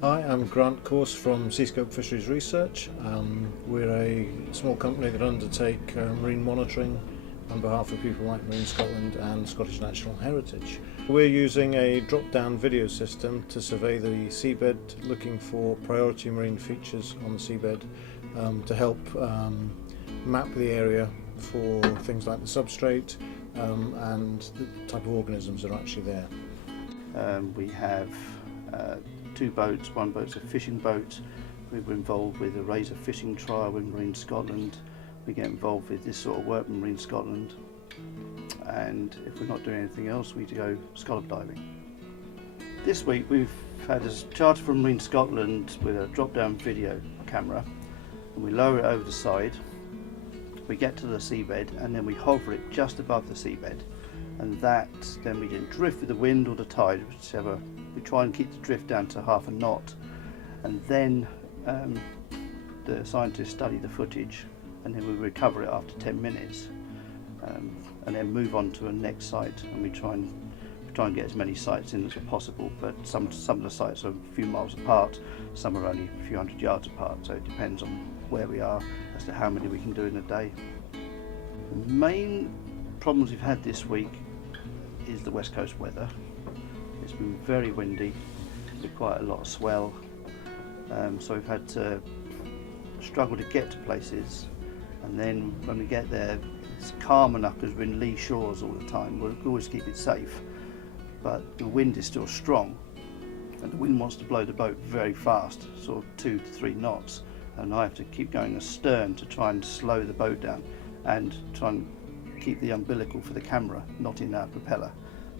Hi, I'm Grant Course from Seascope Fisheries Research. We're a small company that undertake marine monitoring on behalf of people like Marine Scotland and Scottish Natural Heritage. We're using a drop-down video system to survey the seabed, looking for priority marine features on the seabed to help map the area for things like the substrate and the type of organisms that are actually there. We have two boats. One boat's a fishing boat. We were involved with a razor fishing trial with Marine Scotland. We get involved with this sort of work with Marine Scotland, and if we're not doing anything else, we go scallop diving. This week we've had a charter from Marine Scotland with a drop-down video camera, and we lower it over the side. We get to the seabed and then we hover it just above the seabed, and that then we can drift with the wind or the tide, whichever. We try and keep the drift down to half a knot, and then the scientists study the footage, and then we recover it after 10 minutes, and then move on to a next site, and we try and get as many sites in as possible. But some of the sites are a few miles apart, some are only a few hundred yards apart, so it depends on where we are as to how many we can do in a day. The main problems we've had this week is the west coast weather. It's been very windy with quite a lot of swell, so we've had to struggle to get to places, and then when we get there it's calm enough because we're in lee shores all the time. We'll always keep it safe, but the wind is still strong, and the wind wants to blow the boat very fast, sort of 2 to 3 knots, and I have to keep going astern to try and slow the boat down and try and keep the umbilical for the camera not in our propeller.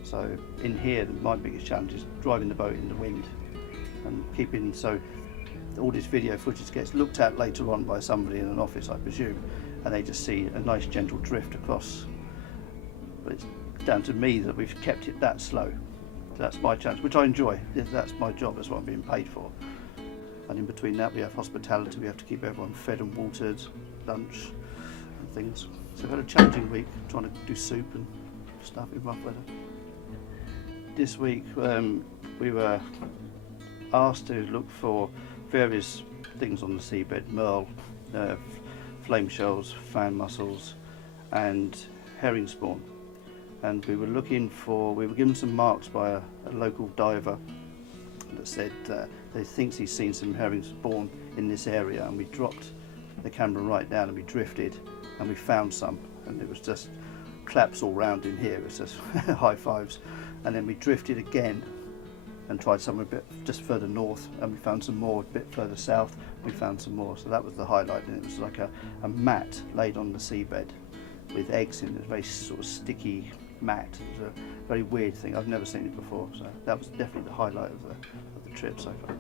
So in here my biggest challenge is driving the boat in the wind and keeping, so all this video footage gets looked at later on by somebody in an office, I presume, and they just see a nice gentle drift across. But it's down to me that we've kept it that slow. So that's my challenge, which I enjoy. That's my job, that's what I'm being paid for. And in between that we have hospitality, we have to keep everyone fed and watered, lunch and things. So we've had a challenging week trying to do soup and stuff in rough weather. This week we were asked to look for various things on the seabed: merle, flame shells, fan mussels and herring spawn. And we were given some marks by a local diver that said that he thinks he's seen some herring spawn in this area, and we dropped the camera right down and we drifted and we found some, and it was just claps all round in here. It was just high fives. And then we drifted again and tried somewhere a bit just further north, and we found some more. A bit further south we found some more. So that was the highlight, and it was like a mat laid on the seabed with eggs in it. A very sort of sticky mat. It was a very weird thing. I've never seen it before, so that was definitely the highlight of the trip so far.